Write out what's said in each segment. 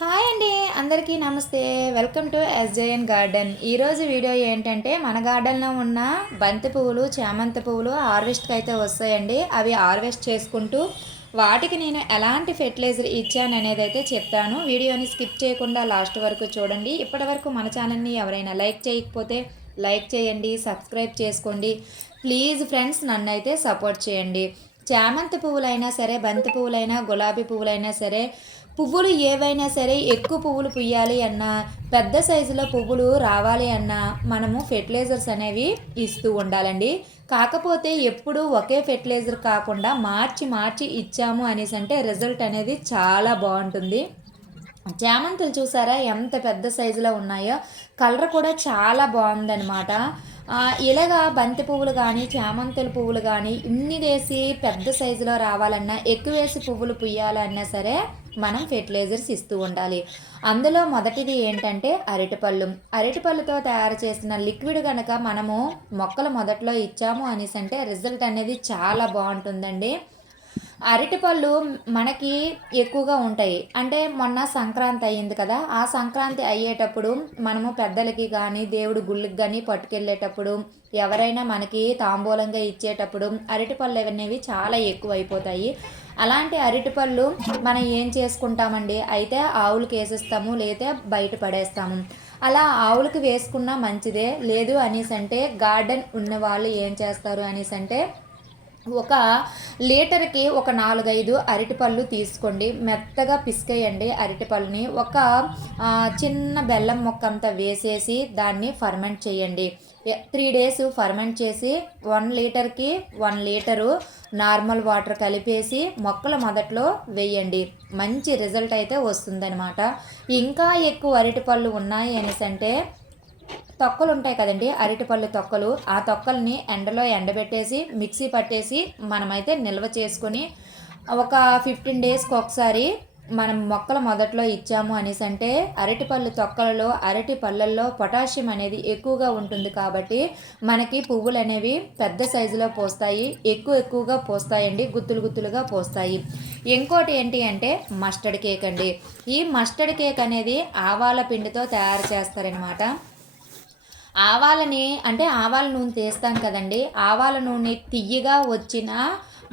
Hi అండి, అందరికీ నమస్తే. Welcome to SJN garden. ఈరోజు వీడియో ఏంటంటే మన గార్డెన్లో ఉన్న బంతి పువ్వులు, చామంతి పువ్వులు హార్వెస్ట్కి అయితే వస్తాయండి. అవి హార్వెస్ట్ చేసుకుంటూ వాటికి నేను ఎలాంటి ఫెర్టిలైజర్ ఇచ్చాను అనేది అయితే చెప్తాను. వీడియోని స్కిప్ చేయకుండా లాస్ట్ వరకు చూడండి. ఇప్పటివరకు మన ఛానల్ని ఎవరైనా లైక్ చేయకపోతే లైక్ చేయండి, సబ్స్క్రైబ్ చేసుకోండి. ప్లీజ్ ఫ్రెండ్స్, నన్ను అయితే సపోర్ట్ చేయండి. చామంతి పువ్వులైనా సరే, బంతి పువ్వులైనా, గులాబీ పువ్వులైనా సరే, పువ్వులు ఏవైనా సరే ఎక్కువ పువ్వులు పుయ్యాలి అన్నా, పెద్ద సైజులో పువ్వులు రావాలి అన్నా మనము ఫెర్టిలైజర్స్ అనేవి ఇస్తూ ఉండాలండి. కాకపోతే ఎప్పుడు ఒకే ఫెర్టిలైజర్ కాకుండా మార్చి మార్చి ఇచ్చాము అనేసి అంటే రిజల్ట్ అనేది చాలా బాగుంటుంది. చామంతులు చూసారా ఎంత పెద్ద సైజులో ఉన్నాయో, కలర్ కూడా చాలా బాగుందనమాట. ఇలాగా బంతి పువ్వులు కానీ, చామంతుల పువ్వులు కానీ ఇన్ని వేసి పెద్ద సైజులో రావాలన్నా, ఎక్కువ వేసి పువ్వులు పుయ్యాలన్నా సరే మనం ఫెర్టిలైజర్స్ ఇస్తూ ఉండాలి. అందులో మొదటిది ఏంటంటే అరటిపళ్ళు. అరటిపళ్ళుతో తయారు చేసిన లిక్విడ్ కనుక మనము మొక్కల మొదట్లో ఇచ్చాము అనేసి అంటే రిజల్ట్ అనేది చాలా బాగుంటుందండి. అరటిపళ్ళు మనకి ఎక్కువగా ఉంటాయి. అంటే మొన్న సంక్రాంతి అయ్యింది కదా, ఆ సంక్రాంతి అయ్యేటప్పుడు మనము పెద్దలకి కానీ, దేవుడు గుళ్ళకి కానీ పట్టుకెళ్ళేటప్పుడు, ఎవరైనా మనకి తాంబూలంగా ఇచ్చేటప్పుడు అరటిపళ్ళు అనేవి చాలా ఎక్కువ అయిపోతాయి. అలాంటి అరటిపళ్ళు మనం ఏం చేసుకుంటామండి, అయితే ఆవులకి వేసేస్తాము, లేదా బయట పడేస్తాము. అలా ఆవులకి వేసుకున్నా మంచిదే. లేదు అనేసి అంటే గార్డెన్ ఉన్న వాళ్ళు ఏం చేస్తారు అనేసి అంటే ఒక లీటర్కి ఒక 4-5 అరటిపళ్ళు తీసుకోండి. మెత్తగా పిసికేయండి అరటిపళ్ళని. ఒక చిన్న బెల్లం ముక్క అంతా వేసేసి దాన్ని ఫర్మెంట్ చేయండి. 3 డేస్ ఫర్మెంట్ చేసి 1 లీటర్కి 1 లీటరు నార్మల్ వాటర్ కలిపేసి మొక్కల మొదట్లో వేయండి. మంచి రిజల్ట్ అయితే వస్తుందన్నమాట. ఇంకా ఎక్కువ అరటిపళ్ళు ఉన్నాయి అనేసి అంటే తొక్కలు ఉంటాయి కదండి, అరటిపళ్ళు తొక్కలు, ఆ తొక్కల్ని ఎండలో ఎండబెట్టేసి మిక్సీ పట్టేసి మనమైతే నిల్వ చేసుకొని ఒక 15 డేస్కి ఒకసారి మనం మొక్కల మొదట్లో ఇచ్చాము అనేసి అంటే అరటిపళ్ళు తొక్కలలో, అరటి పళ్ళల్లో పొటాషియం అనేది ఎక్కువగా ఉంటుంది కాబట్టి మనకి పువ్వులు అనేవి పెద్ద సైజులో పోస్తాయి, ఎక్కువగా పోస్తాయండి, గుత్తులు గుత్తులుగా పోస్తాయి. ఇంకోటి ఏంటి అంటే మస్టర్డ్ కేక్ అండి. ఈ మస్టర్డ్ కేక్ అనేది ఆవాల పిండితో తయారు చేస్తారనమాట. ఆవాలని అంటే ఆవాల నూనె తీస్తాం కదండి, ఆవాల నూనె తియ్యగా వచ్చిన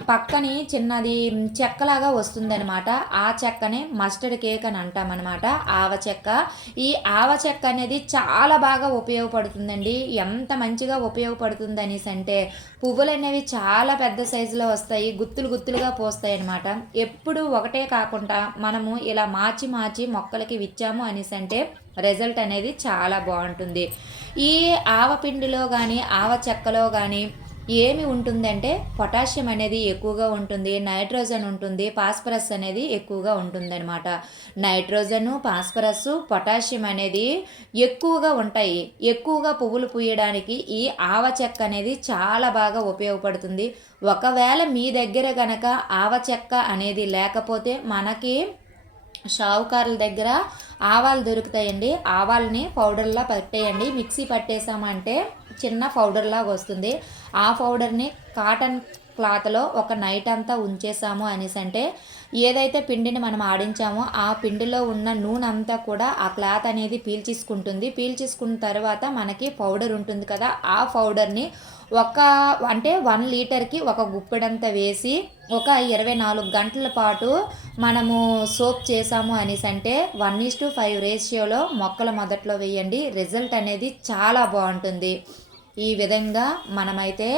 పక్కని చిన్నది చెక్కలాగా వస్తుందనమాట. ఆ చెక్కని మస్టర్డ్ కేక్ అని అంటామన్నమాట, ఆవ చెక్క. ఈ ఆవ చెక్క అనేది చాలా బాగా ఉపయోగపడుతుందండి. ఎంత మంచిగా ఉపయోగపడుతుంది అనేసి అంటే పువ్వులు అనేవి చాలా పెద్ద సైజులో వస్తాయి, గుత్తులు గుత్తులుగా పోస్తాయి అనమాట. ఎప్పుడు ఒకటే కాకుండా మనము ఇలా మార్చి మార్చి మొక్కలకి ఇచ్చాము అనేసి అంటే రిజల్ట్ అనేది చాలా బాగుంటుంది. ఈ ఆవపిండిలో కానీ, ఆవ చెక్కలో కానీ ఏమి ఉంటుందంటే పొటాషియం అనేది ఎక్కువగా ఉంటుంది, నైట్రోజన్ ఉంటుంది, ఫాస్ఫరస్ అనేది ఎక్కువగా ఉంటుందన్నమాట. నైట్రోజను, ఫాస్ఫరస్, పొటాషియం అనేది ఎక్కువగా ఉంటాయి. ఎక్కువగా పువ్వులు పూయడానికి ఈ ఆవ చెక్క అనేది చాలా బాగా ఉపయోగపడుతుంది. ఒకవేళ మీ దగ్గర గనక ఆవ చెక్క అనేది లేకపోతే మనకి షావుకారుల దగ్గర ఆవాలు దొరుకుతాయండి. ఆవాలని పౌడర్లా పట్టేయండి. మిక్సీ పట్టేసామంటే చిన్న పౌడర్ లాగా వస్తుంది. ఆ పౌడర్ని కాటన్ క్లాత్లో ఒక నైట్ అంతా ఉంచేసాము అనేసి అంటే ఏదైతే పిండిని మనం ఆడించామో ఆ పిండిలో ఉన్న నూనె అంతా కూడా ఆ క్లాత్ అనేది పీల్చేసుకుంటుంది. పీల్చేసుకున్న తర్వాత మనకి పౌడర్ ఉంటుంది కదా, ఆ పౌడర్ని ఒక అంటే 1 లీటర్కి ఒక గుప్పెడంతా వేసి ఒక 24 గంటల పాటు మనము సోప్ చేసాము అనేసి అంటే 1:5 రేషియోలో మొక్కల మొదట్లో వేయండి. రిజల్ట్ అనేది చాలా బాగుంటుంది. ఈ విధంగా మనమైతే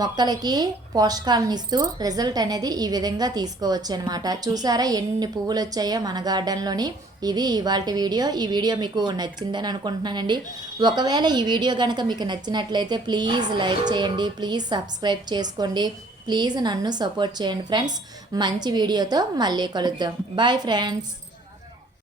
మొక్కలకి పోషకాలను ఇస్తూ రిజల్ట్ అనేది ఈ విధంగా తీసుకోవచ్చు అనమాట. చూసారా ఎన్ని పువ్వులు వచ్చాయో మన గార్డెన్లోని. ఇది ఇవాల్టి వీడియో. ఈ వీడియో మీకు నచ్చిందని అనుకుంటున్నానండి. ఒకవేళ ఈ వీడియో కనుక మీకు నచ్చినట్లయితే ప్లీజ్ లైక్ చేయండి, ప్లీజ్ సబ్స్క్రైబ్ చేసుకోండి, ప్లీజ్ నన్ను సపోర్ట్ చేయండి ఫ్రెండ్స్. మంచి వీడియోతో మళ్ళీ కలుద్దాం. Bye friends.